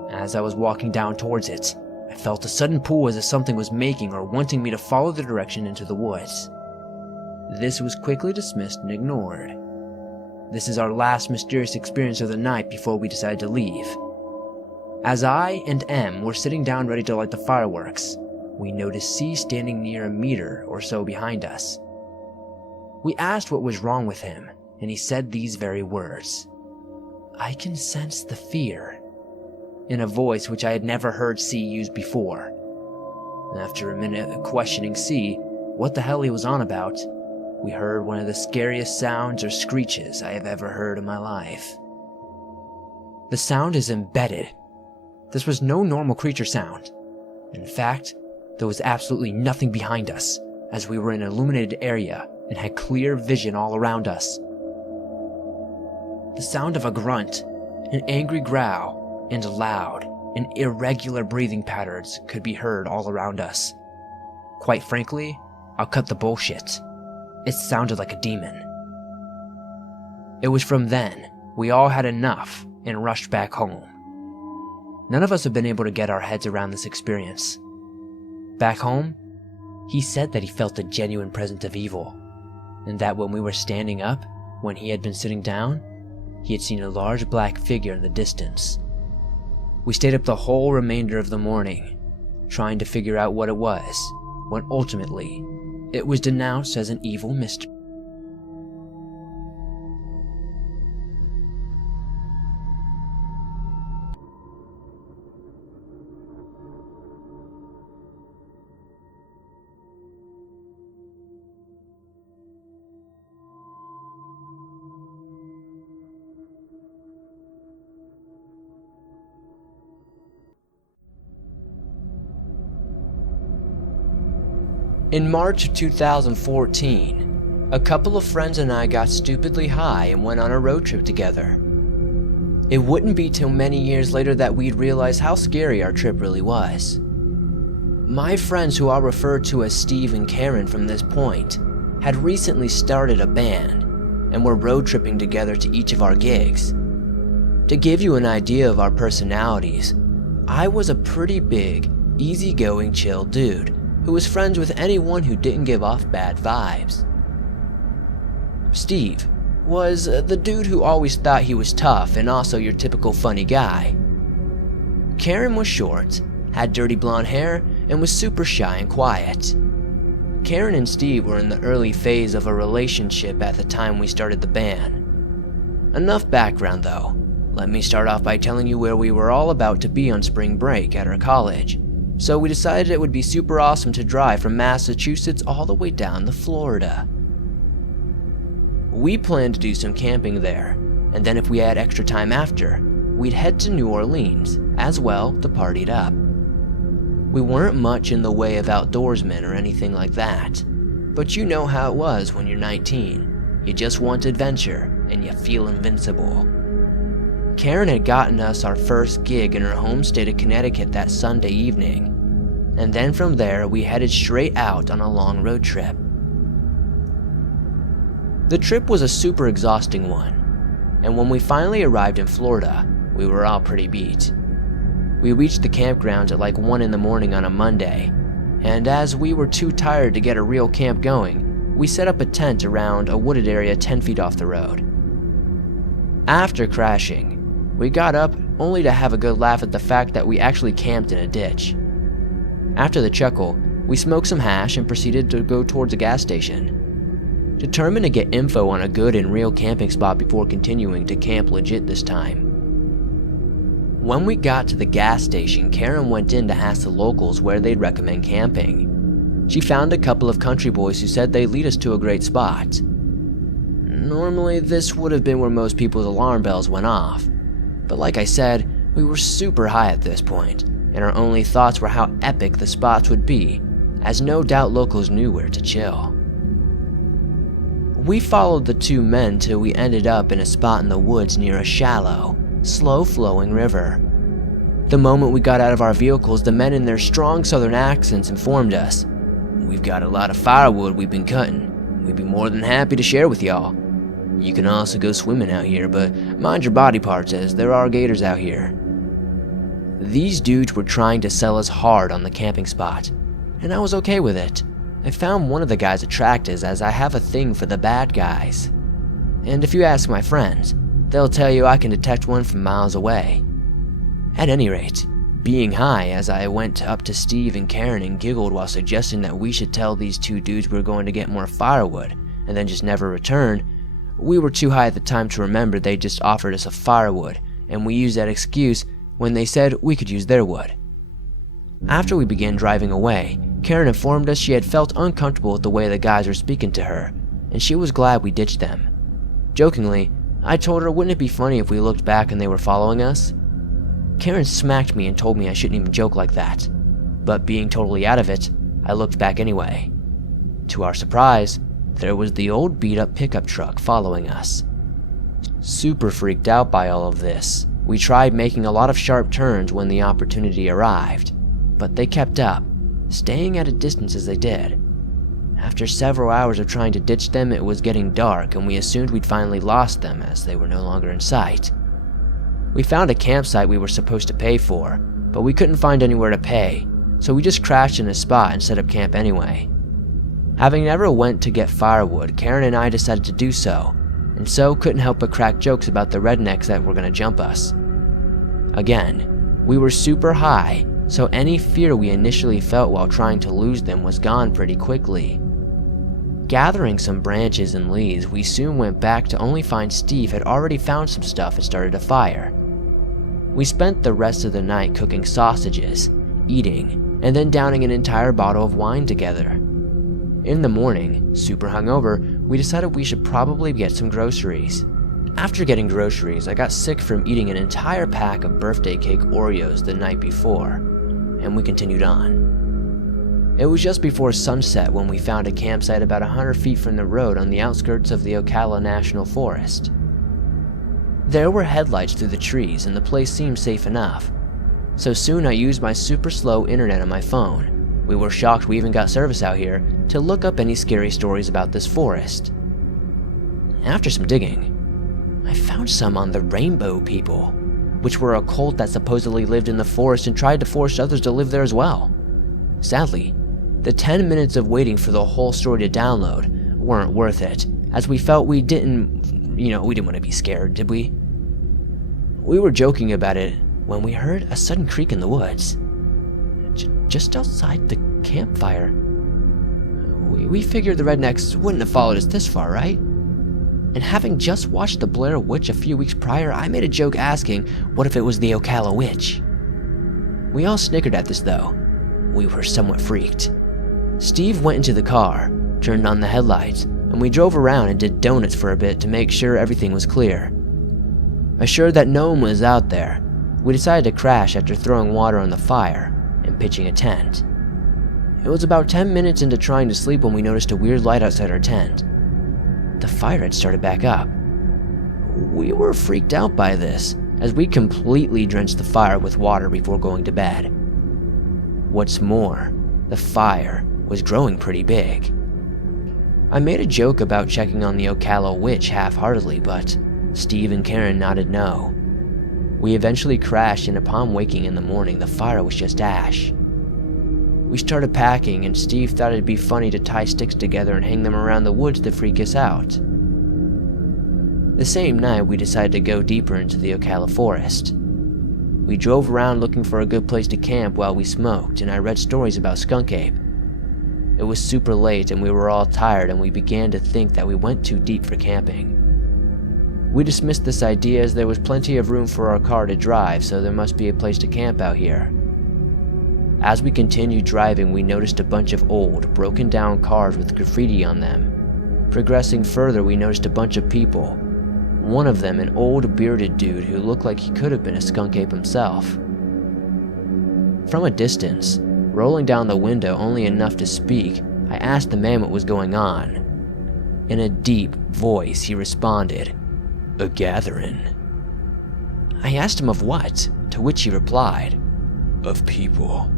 As I was walking down towards it, I felt a sudden pull as if something was making or wanting me to follow the direction into the woods. This was quickly dismissed and ignored. This is our last mysterious experience of the night before we decided to leave. As I and M were sitting down ready to light the fireworks, we noticed C standing near a meter or so behind us. We asked what was wrong with him, and he said these very words: "I can sense the fear," in a voice which I had never heard C use before. After a minute of questioning C what the hell he was on about, we heard one of the scariest sounds or screeches I have ever heard in my life. The sound is embedded. This was no normal creature sound. In fact, there was absolutely nothing behind us, as we were in an illuminated area and had clear vision all around us. The sound of a grunt, an angry growl, and loud and irregular breathing patterns could be heard all around us. Quite frankly, I'll cut the bullshit. It sounded like a demon. It was from then we all had enough and rushed back home. None of us have been able to get our heads around this experience. Back home, he said that he felt a genuine presence of evil, and that when we were standing up, when he had been sitting down, he had seen a large black figure in the distance. We stayed up the whole remainder of the morning, trying to figure out what it was, when ultimately, it was denounced as an evil mystery. In March of 2014, a couple of friends and I got stupidly high and went on a road trip together. It wouldn't be till many years later that we'd realize how scary our trip really was. My friends, who I'll refer to as Steve and Karen from this point, had recently started a band and were road tripping together to each of our gigs. To give you an idea of our personalities, I was a pretty big, easygoing, chill dude who was friends with anyone who didn't give off bad vibes. Steve was the dude who always thought he was tough and also your typical funny guy. Karen was short, had dirty blonde hair, and was super shy and quiet. Karen and Steve were in the early phase of a relationship at the time we started the band. Enough background though. Let me start off by telling you where we were all about to be on spring break at our college. So we decided it would be super awesome to drive from Massachusetts all the way down to Florida. We planned to do some camping there, and then if we had extra time after, we'd head to New Orleans as well to party it up. We weren't much in the way of outdoorsmen or anything like that, but you know how it was when you're 19. You just want adventure, and you feel invincible. Karen had gotten us our first gig in her home state of Connecticut that Sunday evening, and then from there we headed straight out on a long road trip. The trip was a super exhausting one, and when we finally arrived in Florida, we were all pretty beat. We reached the campground at like 1 in the morning on a Monday, and as we were too tired to get a real camp going, we set up a tent around a wooded area 10 feet off the road. After crashing, we got up only to have a good laugh at the fact that we actually camped in a ditch. After the chuckle, we smoked some hash and proceeded to go towards a gas station, determined to get info on a good and real camping spot before continuing to camp legit this time. When we got to the gas station, Karen went in to ask the locals where they'd recommend camping. She found a couple of country boys who said they'd lead us to a great spot. Normally, this would have been where most people's alarm bells went off. But like I said, we were super high at this point, and our only thoughts were how epic the spots would be, as no doubt locals knew where to chill. We followed the two men till we ended up in a spot in the woods near a shallow, slow-flowing river. The moment we got out of our vehicles, the men in their strong southern accents informed us, We've got a lot of firewood we've been cutting. We'd be more than happy to share with y'all. You can also go swimming out here, but mind your body parts as there are gators out here. These dudes were trying to sell us hard on the camping spot, and I was okay with it. I found one of the guys attractive as I have a thing for the bad guys. And if you ask my friends, they'll tell you I can detect one from miles away. At any rate, being high as I went up to Steve and Karen and giggled while suggesting that we should tell these two dudes we were going to get more firewood and then just never return, we were too high at the time to remember they just offered us a firewood, and we used that excuse when they said we could use their wood. After we began driving away, Karen informed us she had felt uncomfortable with the way the guys were speaking to her, and she was glad we ditched them. Jokingly, I told her wouldn't it be funny if we looked back and they were following us? Karen smacked me and told me I shouldn't even joke like that, but being totally out of it, I looked back anyway. To our surprise, there was the old beat-up pickup truck following us. Super freaked out by all of this, we tried making a lot of sharp turns when the opportunity arrived, but they kept up, staying at a distance as they did. After several hours of trying to ditch them, it was getting dark and we assumed we'd finally lost them as they were no longer in sight. We found a campsite we were supposed to pay for, but we couldn't find anywhere to pay, so we just crashed in a spot and set up camp anyway. Having never went to get firewood, Karen and I decided to do so, and so couldn't help but crack jokes about the rednecks that were going to jump us. Again, we were super high, so any fear we initially felt while trying to lose them was gone pretty quickly. Gathering some branches and leaves, we soon went back to only find Steve had already found some stuff and started a fire. We spent the rest of the night cooking sausages, eating, and then downing an entire bottle of wine together. In the morning, super hungover, we decided we should probably get some groceries. After getting groceries, I got sick from eating an entire pack of birthday cake Oreos the night before, and we continued on. It was just before sunset when we found a campsite about 100 feet from the road on the outskirts of the Ocala National Forest. There were headlights through the trees and the place seemed safe enough, so soon I used my super slow internet on my phone. We were shocked we even got service out here to look up any scary stories about this forest. After some digging, I found some on the Rainbow People, which were a cult that supposedly lived in the forest and tried to force others to live there as well. Sadly, the 10 minutes of waiting for the whole story to download weren't worth it, as we felt we didn't want to be scared, did we? We were joking about it when we heard a sudden creak in the woods. Just outside the campfire. We figured the rednecks wouldn't have followed us this far, right? And having just watched the Blair Witch a few weeks prior, I made a joke asking, what if it was the Ocala Witch? We all snickered at this though. We were somewhat freaked. Steve went into the car, turned on the headlights, and we drove around and did donuts for a bit to make sure everything was clear. Assured that no one was out there, we decided to crash after throwing water on the fire and pitching a tent. It was about 10 minutes into trying to sleep when we noticed a weird light outside our tent. The fire had started back up. We were freaked out by this, as we completely drenched the fire with water before going to bed. What's more, the fire was growing pretty big. I made a joke about checking on the Ocala Witch half-heartedly, but Steve and Karen nodded no. We eventually crashed, and upon waking in the morning, the fire was just ash. We started packing, and Steve thought it'd be funny to tie sticks together and hang them around the woods to freak us out. The same night, we decided to go deeper into the Ocala forest. We drove around looking for a good place to camp while we smoked, and I read stories about skunk ape. It was super late and we were all tired, and we began to think that we went too deep for camping. We dismissed this idea as there was plenty of room for our car to drive, so there must be a place to camp out here. As we continued driving, we noticed a bunch of old, broken down cars with graffiti on them. Progressing further, we noticed a bunch of people. One of them, an old bearded dude who looked like he could have been a skunk ape himself. From a distance, rolling down the window only enough to speak, I asked the man what was going on. In a deep voice, he responded, "A gathering." I asked him of what, to which he replied, "Of people."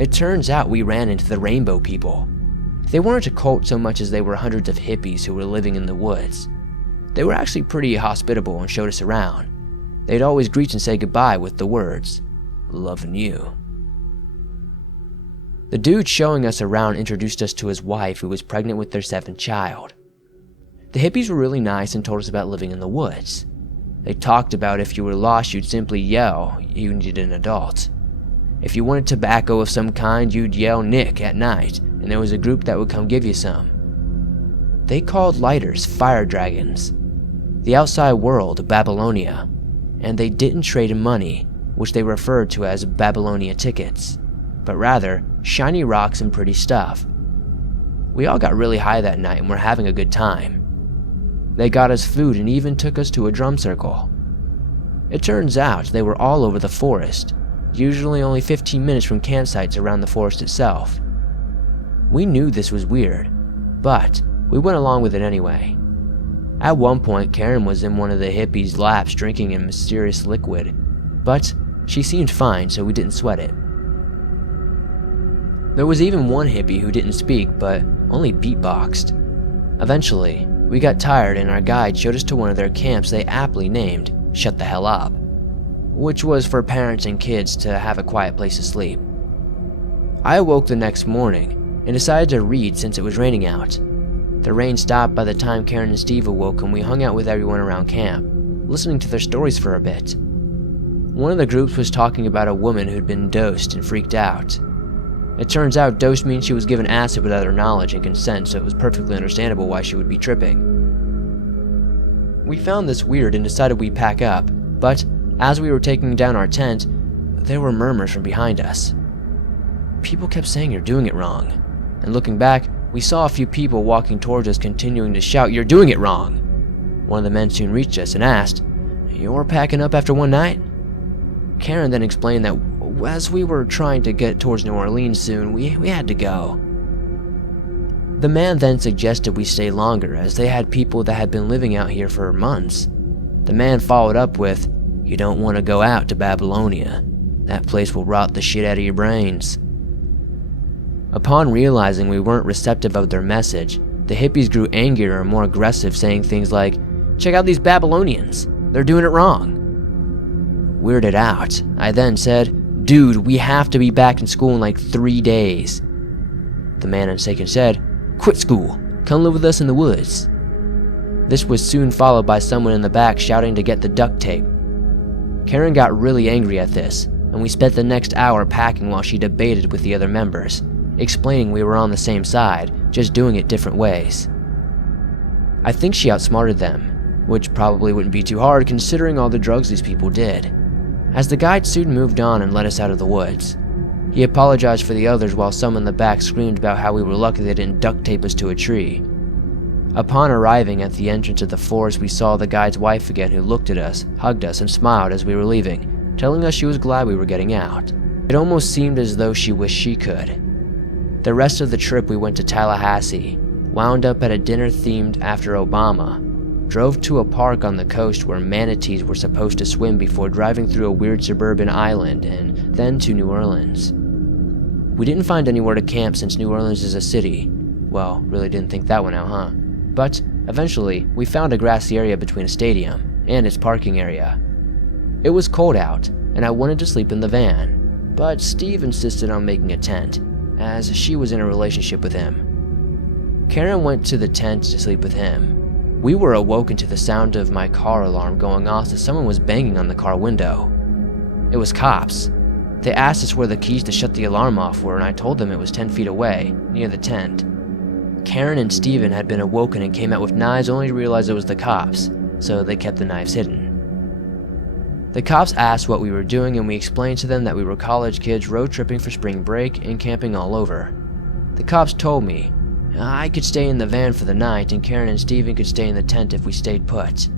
It turns out we ran into the Rainbow People. They weren't a cult so much as they were hundreds of hippies who were living in the woods. They were actually pretty hospitable and showed us around. They'd always greet and say goodbye with the words, "Loving you." The dude showing us around introduced us to his wife, who was pregnant with their 7th child. The hippies were really nice and told us about living in the woods. They talked about if you were lost, you'd simply yell you needed an adult. If you wanted tobacco of some kind, you'd yell Nick at night, and there was a group that would come give you some. They called lighters fire dragons, the outside world Babylonia, and they didn't trade in money, which they referred to as Babylonia tickets, but rather shiny rocks and pretty stuff. We all got really high that night and were having a good time. They got us food and even took us to a drum circle. It turns out they were all over the forest, usually only 15 minutes from campsites around the forest itself. We knew this was weird, but we went along with it anyway. At one point, Karen was in one of the hippies' laps drinking a mysterious liquid, but she seemed fine, so we didn't sweat it. There was even one hippie who didn't speak, but only beatboxed. Eventually, we got tired and our guide showed us to one of their camps they aptly named Shut the Hell Up, which was for parents and kids to have a quiet place to sleep. I awoke the next morning and decided to read since it was raining out. The rain stopped by the time Karen and Steve awoke, and we hung out with everyone around camp, listening to their stories for a bit. One of the groups was talking about a woman who'd been dosed and freaked out. It turns out dosed means she was given acid without her knowledge and consent, so it was perfectly understandable why she would be tripping. We found this weird and decided we'd pack up, but as we were taking down our tent, there were murmurs from behind us. People kept saying you're doing it wrong, and looking back, we saw a few people walking towards us continuing to shout, "You're doing it wrong!" One of the men soon reached us and asked, "You're packing up after one night?" Karen then explained that as we were trying to get towards New Orleans soon, we had to go. The man then suggested we stay longer, as they had people that had been living out here for months. The man followed up with, "You don't want to go out to Babylonia. That place will rot the shit out of your brains." Upon realizing we weren't receptive of their message, the hippies grew angrier and more aggressive, saying things like, "Check out these Babylonians, they're doing it wrong." Weirded out, I then said, "Dude, we have to be back in school in like 3 days." The man in second said, "Quit school, come live with us in the woods." This was soon followed by someone in the back shouting to get the duct tape. Karen got really angry at this, and we spent the next hour packing while she debated with the other members, explaining we were on the same side, just doing it different ways. I think she outsmarted them, which probably wouldn't be too hard considering all the drugs these people did. As the guide soon moved on and led us out of the woods, he apologized for the others while some in the back screamed about how we were lucky they didn't duct tape us to a tree. Upon arriving at the entrance of the forest, we saw the guide's wife again, who looked at us, hugged us, and smiled as we were leaving, telling us she was glad we were getting out. It almost seemed as though she wished she could. The rest of the trip we went to Tallahassee, wound up at a dinner themed after Obama, drove to a park on the coast where manatees were supposed to swim before driving through a weird suburban island, and then to New Orleans. We didn't find anywhere to camp since New Orleans is a city. Well, really didn't think that one out, huh? But eventually, we found a grassy area between a stadium and its parking area. It was cold out, and I wanted to sleep in the van, but Steve insisted on making a tent, as she was in a relationship with him. Karen went to the tent to sleep with him. We were awoken to the sound of my car alarm going off as someone was banging on the car window. It was cops. They asked us where the keys to shut the alarm off were, and I told them it was 10 feet away, near the tent. Karen and Steven had been awoken and came out with knives only to realize it was the cops, so they kept the knives hidden. The cops asked what we were doing, and we explained to them that we were college kids road tripping for spring break and camping all over. The cops told me I could stay in the van for the night, and Karen and Steven could stay in the tent if we stayed put.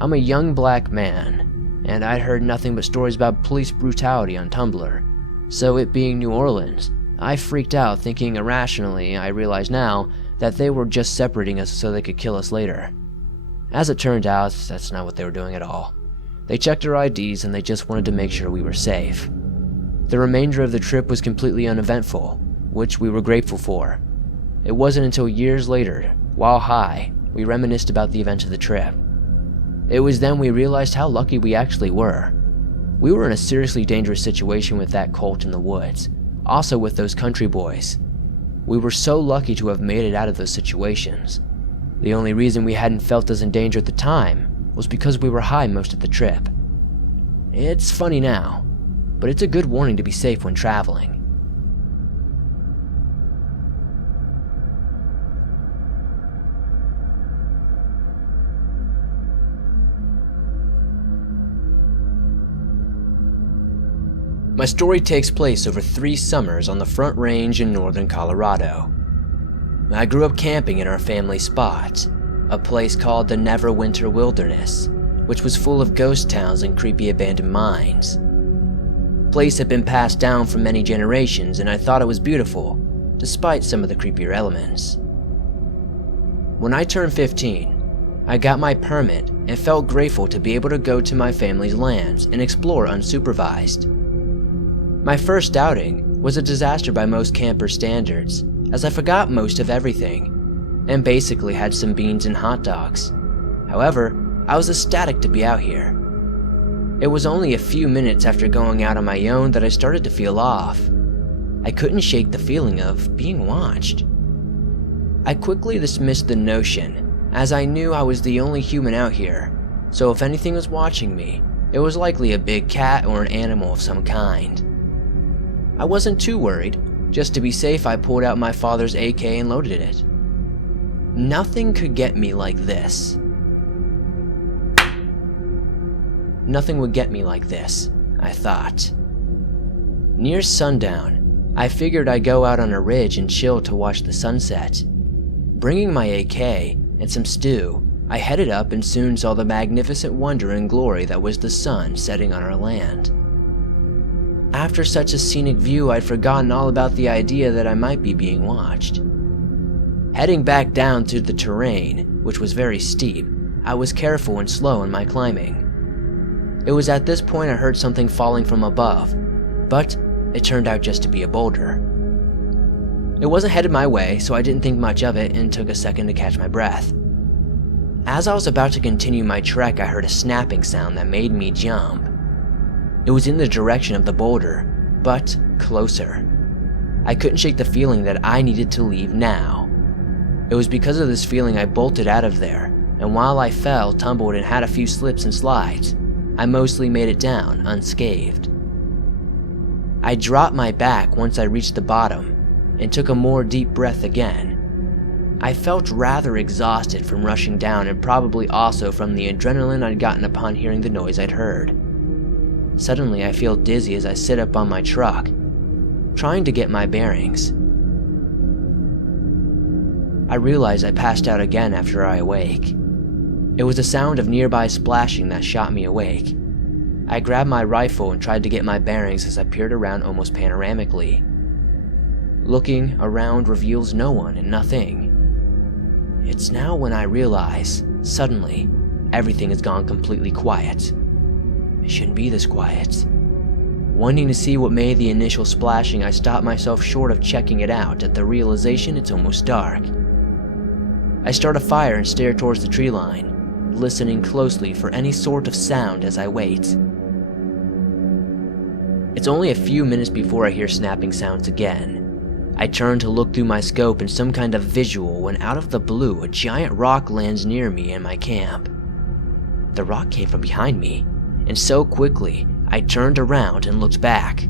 I'm a young black man, and I'd heard nothing but stories about police brutality on Tumblr, so it being New Orleans, I freaked out, thinking irrationally, I realize now, that they were just separating us so they could kill us later. As it turned out, that's not what they were doing at all. They checked our IDs and they just wanted to make sure we were safe. The remainder of the trip was completely uneventful, which we were grateful for. It wasn't until years later, while high, we reminisced about the events of the trip. It was then we realized how lucky we actually were. We were in a seriously dangerous situation with that cult in the woods, also with those country boys. We were so lucky to have made it out of those situations. The only reason we hadn't felt as in danger at the time was because we were high most of the trip. It's funny now, but it's a good warning to be safe when traveling. My story takes place over 3 summers on the Front Range in northern Colorado. I grew up camping in our family spot, a place called the Neverwinter Wilderness, which was full of ghost towns and creepy abandoned mines. The place had been passed down for many generations, and I thought it was beautiful, despite some of the creepier elements. When I turned 15, I got my permit and felt grateful to be able to go to my family's lands and explore unsupervised. My first outing was a disaster by most camper standards, as I forgot most of everything, and basically had some beans and hot dogs. However, I was ecstatic to be out here. It was only a few minutes after going out on my own that I started to feel off. I couldn't shake the feeling of being watched. I quickly dismissed the notion, as I knew I was the only human out here, so if anything was watching me, it was likely a big cat or an animal of some kind. I wasn't too worried. Just to be safe, I pulled out my father's AK and loaded it. Nothing could get me like this. Nothing would get me like this, I thought. Near sundown, I figured I'd go out on a ridge and chill to watch the sunset. Bringing my AK and some stew, I headed up and soon saw the magnificent wonder and glory that was the sun setting on our land. After such a scenic view, I'd forgotten all about the idea that I might be being watched. Heading back down through the terrain, which was very steep, I was careful and slow in my climbing. It was at this point I heard something falling from above, but it turned out just to be a boulder. It wasn't headed my way, so I didn't think much of it and took a second to catch my breath. As I was about to continue my trek, I heard a snapping sound that made me jump. It was in the direction of the boulder, but closer. I couldn't shake the feeling that I needed to leave now. It was because of this feeling I bolted out of there, and while I fell, tumbled, and had a few slips and slides, I mostly made it down unscathed. I dropped my back once I reached the bottom, and took a more deep breath again. I felt rather exhausted from rushing down and probably also from the adrenaline I'd gotten upon hearing the noise I'd heard. Suddenly, I feel dizzy as I sit up on my truck, trying to get my bearings. I realize I passed out again after I awake. It was the sound of nearby splashing that shot me awake. I grabbed my rifle and tried to get my bearings as I peered around almost panoramically. Looking around reveals no one and nothing. It's now when I realize, suddenly, everything has gone completely quiet. It shouldn't be this quiet. Wanting to see what made the initial splashing, I stopped myself short of checking it out at the realization it's almost dark. I start a fire and stare towards the tree line, listening closely for any sort of sound as I wait. It's only a few minutes before I hear snapping sounds again. I turn to look through my scope in some kind of visual when out of the blue a giant rock lands near me and my camp. The rock came from behind me, and so quickly, I turned around and looked back.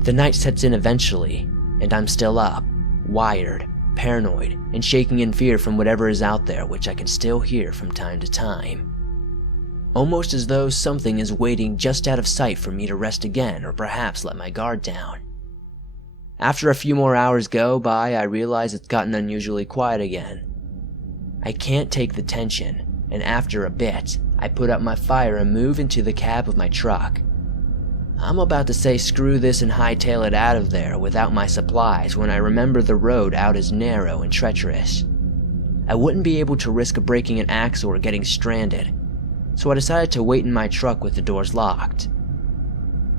The night sets in eventually, and I'm still up, wired, paranoid, and shaking in fear from whatever is out there, which I can still hear from time to time. Almost as though something is waiting just out of sight for me to rest again or perhaps let my guard down. After a few more hours go by, I realize it's gotten unusually quiet again. I can't take the tension, and after a bit, I put out my fire and move into the cab of my truck. I'm about to say screw this and hightail it out of there without my supplies when I remember the road out is narrow and treacherous. I wouldn't be able to risk breaking an axle or getting stranded, so I decided to wait in my truck with the doors locked.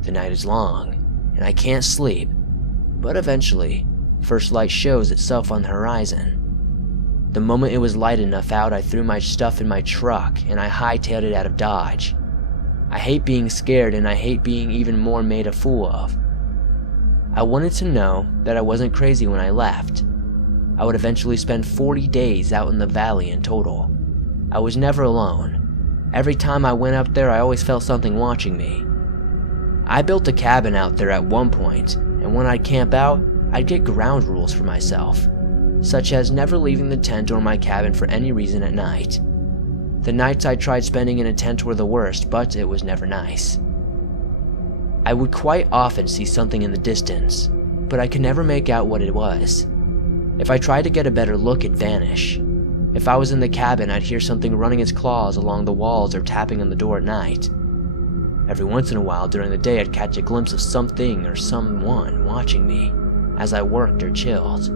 The night is long, and I can't sleep. But eventually, first light shows itself on the horizon. The moment it was light enough out, I threw my stuff in my truck and I hightailed it out of Dodge. I hate being scared, and I hate being even more made a fool of. I wanted to know that I wasn't crazy when I left. I would eventually spend 40 days out in the valley in total. I was never alone. Every time I went up there, I always felt something watching me. I built a cabin out there at one point, and when I'd camp out, I'd get ground rules for myself, such as never leaving the tent or my cabin for any reason at night. The nights I tried spending in a tent were the worst, but it was never nice. I would quite often see something in the distance, but I could never make out what it was. If I tried to get a better look, it'd vanish. If I was in the cabin, I'd hear something running its claws along the walls or tapping on the door at night. Every once in a while during the day, I'd catch a glimpse of something or someone watching me as I worked or chilled.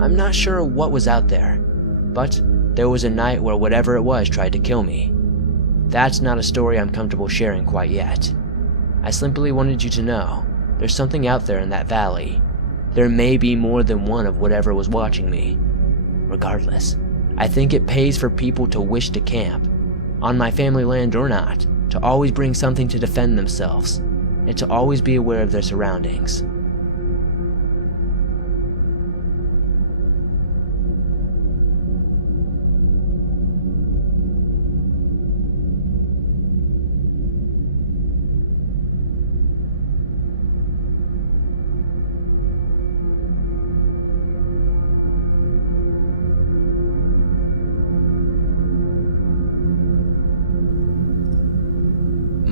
I'm not sure what was out there, but there was a night where whatever it was tried to kill me. That's not a story I'm comfortable sharing quite yet. I simply wanted you to know, there's something out there in that valley. There may be more than one of whatever was watching me. Regardless, I think it pays for people to wish to camp, on my family land or not, to always bring something to defend themselves, and to always be aware of their surroundings.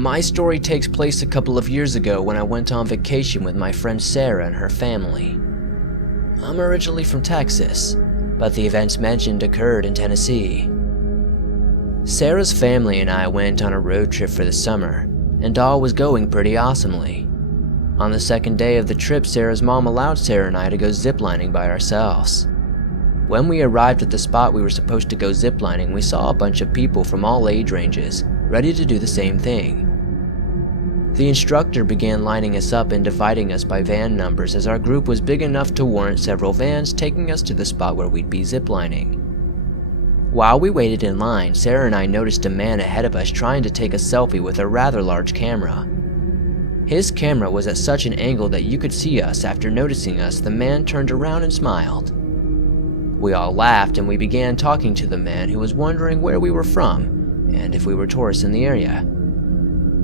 My story takes place a couple of years ago when I went on vacation with my friend Sarah and her family. I'm originally from Texas, but the events mentioned occurred in Tennessee. Sarah's family and I went on a road trip for the summer, and all was going pretty awesomely. On the second day of the trip, Sarah's mom allowed Sarah and I to go ziplining by ourselves. When we arrived at the spot we were supposed to go ziplining, we saw a bunch of people from all age ranges, ready to do the same thing. The instructor began lining us up and dividing us by van numbers, as our group was big enough to warrant several vans taking us to the spot where we'd be ziplining. While we waited in line, Sarah and I noticed a man ahead of us trying to take a selfie with a rather large camera. His camera was at such an angle that you could see us. After noticing us, the man turned around and smiled. We all laughed and we began talking to the man, who was wondering where we were from and if we were tourists in the area.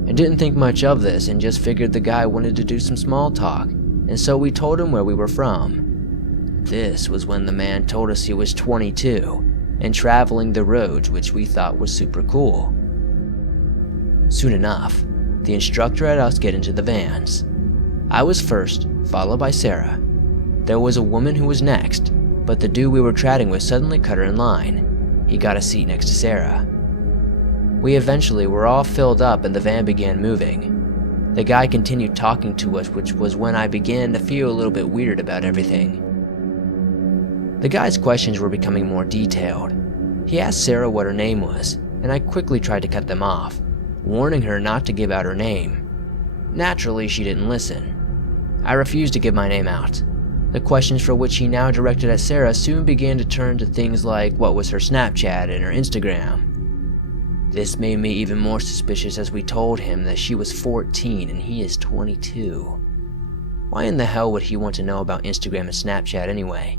I didn't think much of this and just figured the guy wanted to do some small talk, and so we told him where we were from. This was when the man told us he was 22 and traveling the roads, which we thought was super cool. Soon enough, the instructor had us get into the vans. I was first, followed by Sarah. There was a woman who was next, but the dude we were chatting with suddenly cut her in line. He got a seat next to Sarah. We eventually were all filled up and the van began moving. The guy continued talking to us, which was when I began to feel a little bit weird about everything. The guy's questions were becoming more detailed. He asked Sarah what her name was, and I quickly tried to cut them off, warning her not to give out her name. Naturally, she didn't listen. I refused to give my name out. The questions for which he now directed at Sarah soon began to turn to things like what was her Snapchat and her Instagram. This made me even more suspicious as we told him that she was 14 and he is 22. Why in the hell would he want to know about Instagram and Snapchat anyway?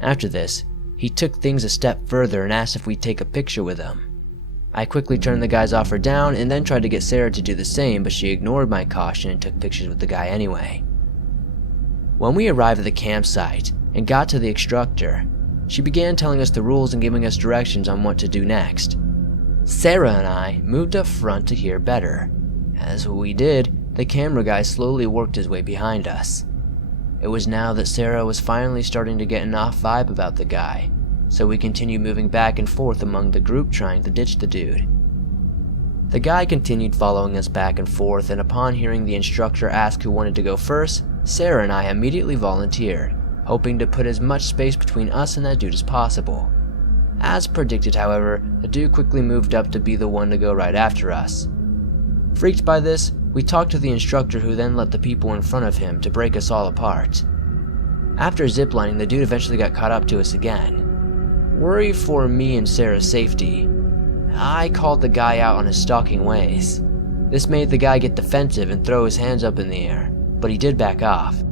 After this, he took things a step further and asked if we'd take a picture with him. I quickly turned the guy's offer down and then tried to get Sarah to do the same, but she ignored my caution and took pictures with the guy anyway. When we arrived at the campsite and got to the instructor, she began telling us the rules and giving us directions on what to do next. Sarah and I moved up front to hear better. As we did, the camera guy slowly worked his way behind us. It was now that Sarah was finally starting to get an off vibe about the guy, so we continued moving back and forth among the group trying to ditch the dude. The guy continued following us back and forth, and upon hearing the instructor ask who wanted to go first, Sarah and I immediately volunteered, hoping to put as much space between us and that dude as possible. As predicted, however, the dude quickly moved up to be the one to go right after us. Freaked by this, We talked to the instructor, who then let the people in front of him to break us all apart. After ziplining, the dude eventually got caught up to us again. Worried for me and Sarah's safety, I called the guy out on his stalking ways. This made the guy get defensive and throw his hands up in the air, but he did back off.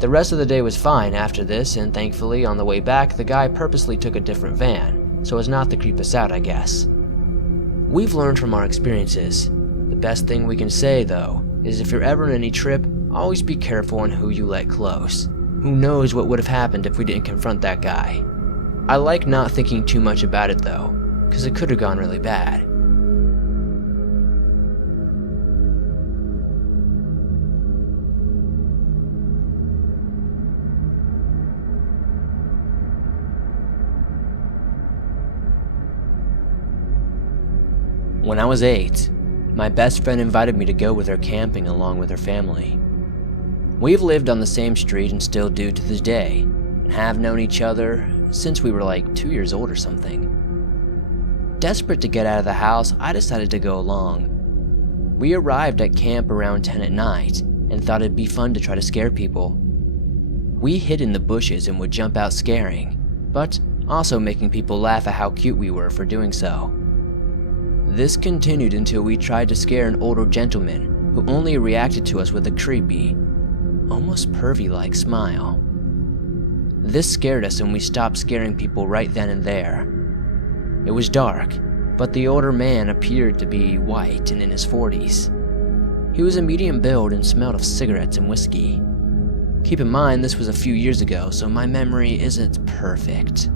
The rest of the day was fine after this, and thankfully on the way back the guy purposely took a different van, so as not to creep us out, I guess. We've learned from our experiences. The best thing we can say, though, is if you're ever on any trip, always be careful on who you let close. Who knows what would have happened if we didn't confront that guy. I like not thinking too much about it though, because it could have gone really bad. When I was 8, my best friend invited me to go with her camping along with her family. We've lived on the same street and still do to this day, and have known each other since we were like 2 years old or something. Desperate to get out of the house, I decided to go along. We arrived at camp around 10 at night and thought it'd be fun to try to scare people. We hid in the bushes and would jump out scaring, but also making people laugh at how cute we were for doing so. This continued until we tried to scare an older gentleman who only reacted to us with a creepy, almost pervy-like smile. This scared us and we stopped scaring people right then and there. It was dark, but the older man appeared to be white and in his 40s. He was a medium build and smelled of cigarettes and whiskey. Keep in mind this was a few years ago, so my memory isn't perfect.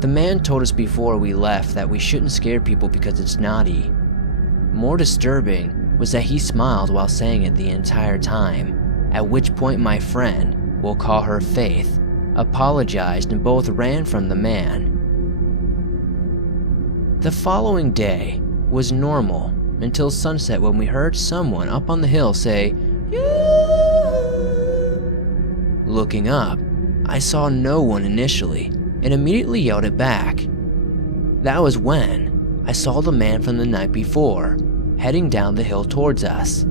The man told us before we left that we shouldn't scare people because it's naughty. More disturbing was that he smiled while saying it the entire time, at which point my friend, we'll call her Faith, apologized and both ran from the man. The following day was normal until sunset, when we heard someone up on the hill say, "Yoo!" Looking up, I saw no one initially and immediately yelled it back. That was when I saw the man from the night before heading down the hill towards us.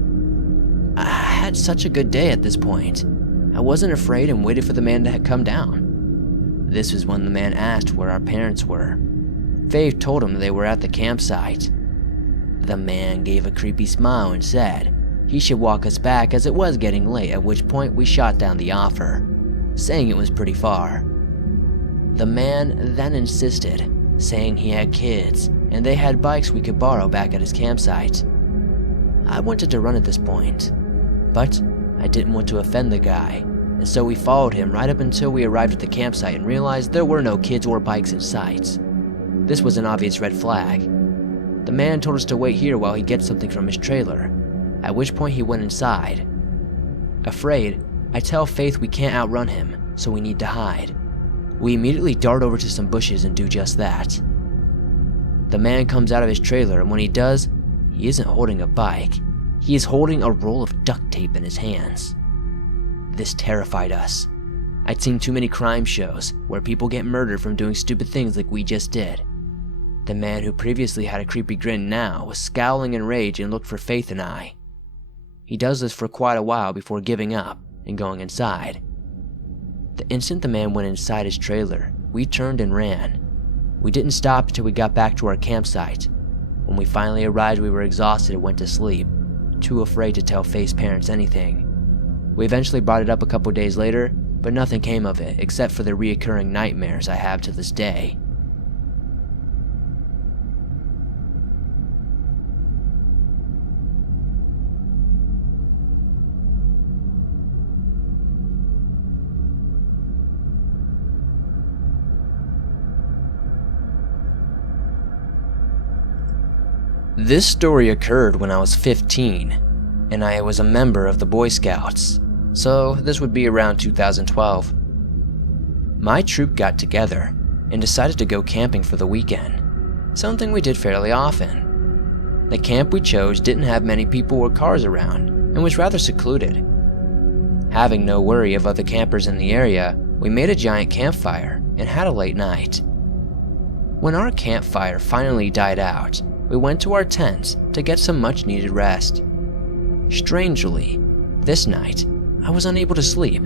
I had such a good day at this point. I wasn't afraid and waited for the man to come down. This was when the man asked where our parents were. Faith told him they were at the campsite. The man gave a creepy smile and said he should walk us back as it was getting late, at which point we shot down the offer, saying it was pretty far. The man then insisted, saying he had kids and they had bikes we could borrow back at his campsite. I wanted to run at this point, but I didn't want to offend the guy, and so we followed him right up until we arrived at the campsite and realized there were no kids or bikes in sight. This was an obvious red flag. The man told us to wait here while he gets something from his trailer, at which point he went inside. Afraid, I tell Faith we can't outrun him, so we need to hide. We immediately dart over to some bushes and do just that. The man comes out of his trailer, and when he does, he isn't holding a bike. He is holding a roll of duct tape in his hands. This terrified us. I'd seen too many crime shows where people get murdered from doing stupid things like we just did. The man who previously had a creepy grin now was scowling in rage and looked for Faith and I. He does this for quite a while before giving up and going inside. The instant the man went inside his trailer, we turned and ran. We didn't stop until we got back to our campsite. When we finally arrived, we were exhausted and went to sleep, too afraid to tell Faith's parents anything. We eventually brought it up a couple days later, but nothing came of it except for the reoccurring nightmares I have to this day. This story occurred when I was 15, and I was a member of the Boy Scouts, so this would be around 2012. My troop got together and decided to go camping for the weekend, something we did fairly often. The camp we chose didn't have many people or cars around and was rather secluded. Having no worry of other campers in the area, we made a giant campfire and had a late night. When our campfire finally died out, we we went to our tents to get some much needed rest. Strangely, this night, I was unable to sleep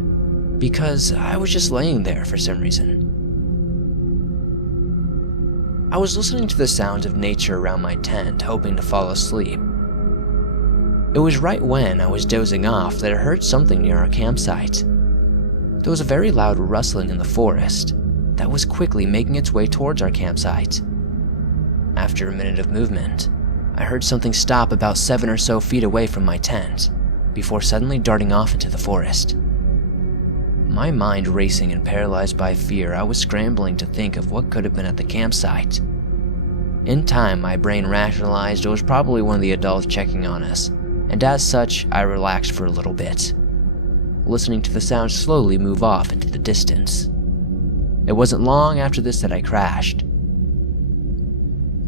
because I was just laying there for some reason. I was listening to the sounds of nature around my tent, hoping to fall asleep. It was right when I was dozing off that I heard something near our campsite. There was a very loud rustling in the forest that was quickly making its way towards our campsite. After a minute of movement, I heard something stop about 7 or so feet away from my tent, before suddenly darting off into the forest. My mind racing and paralyzed by fear, I was scrambling to think of what could have been at the campsite. In time, my brain rationalized it was probably one of the adults checking on us, and as such, I relaxed for a little bit, listening to the sound slowly move off into the distance. It wasn't long after this that I crashed.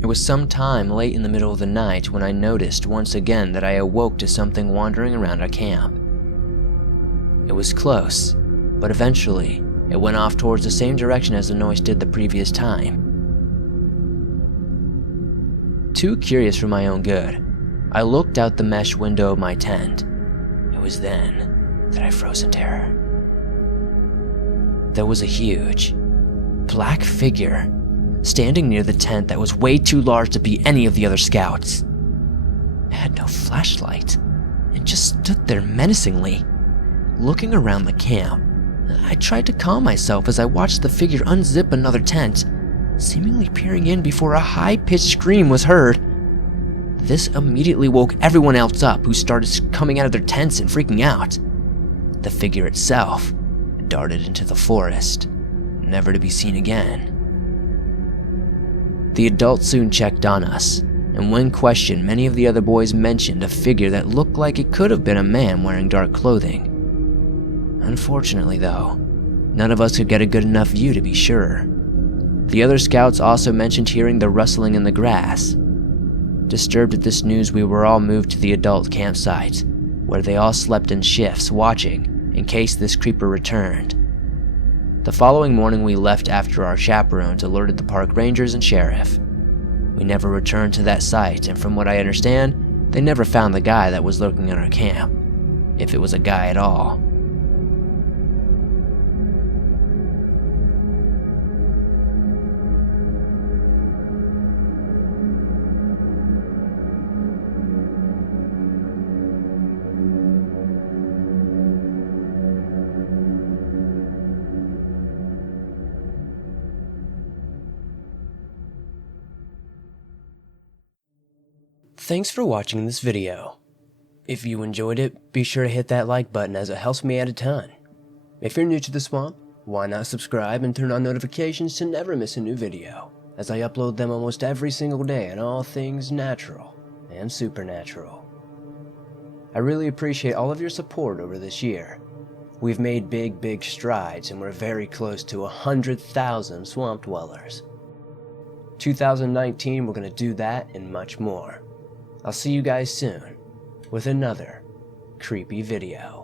It was some time late in the middle of the night when I noticed once again that I awoke to something wandering around our camp. It was close, but eventually it went off towards the same direction as the noise did the previous time. Too curious for my own good, I looked out the mesh window of my tent. It was then that I froze in terror. There was a huge, black figure standing near the tent that was way too large to be any of the other scouts. It had no flashlight and just stood there menacingly, looking around the camp. I tried to calm myself as I watched the figure unzip another tent, seemingly peering in before a high-pitched scream was heard. This immediately woke everyone else up, who started coming out of their tents and freaking out. The figure itself darted into the forest, never to be seen again. The adults soon checked on us, and when questioned, many of the other boys mentioned a figure that looked like it could have been a man wearing dark clothing. Unfortunately, though, none of us could get a good enough view to be sure. The other scouts also mentioned hearing the rustling in the grass. Disturbed at this news, we were all moved to the adult campsite, where they all slept in shifts, watching in case this creeper returned. The following morning, we left after our chaperones alerted the park rangers and sheriff. We never returned to that site, and from what I understand, they never found the guy that was lurking in our camp, if it was a guy at all. Thanks for watching this video. If you enjoyed it, be sure to hit that like button as it helps me out a ton. If you're new to the swamp, why not subscribe and turn on notifications to never miss a new video, as I upload them almost every single day on all things natural and supernatural. I really appreciate all of your support over this year. We've made big strides, and we're very close to 100,000 swamp dwellers. 2019, we're going to do that and much more. I'll see you guys soon with another creepy video.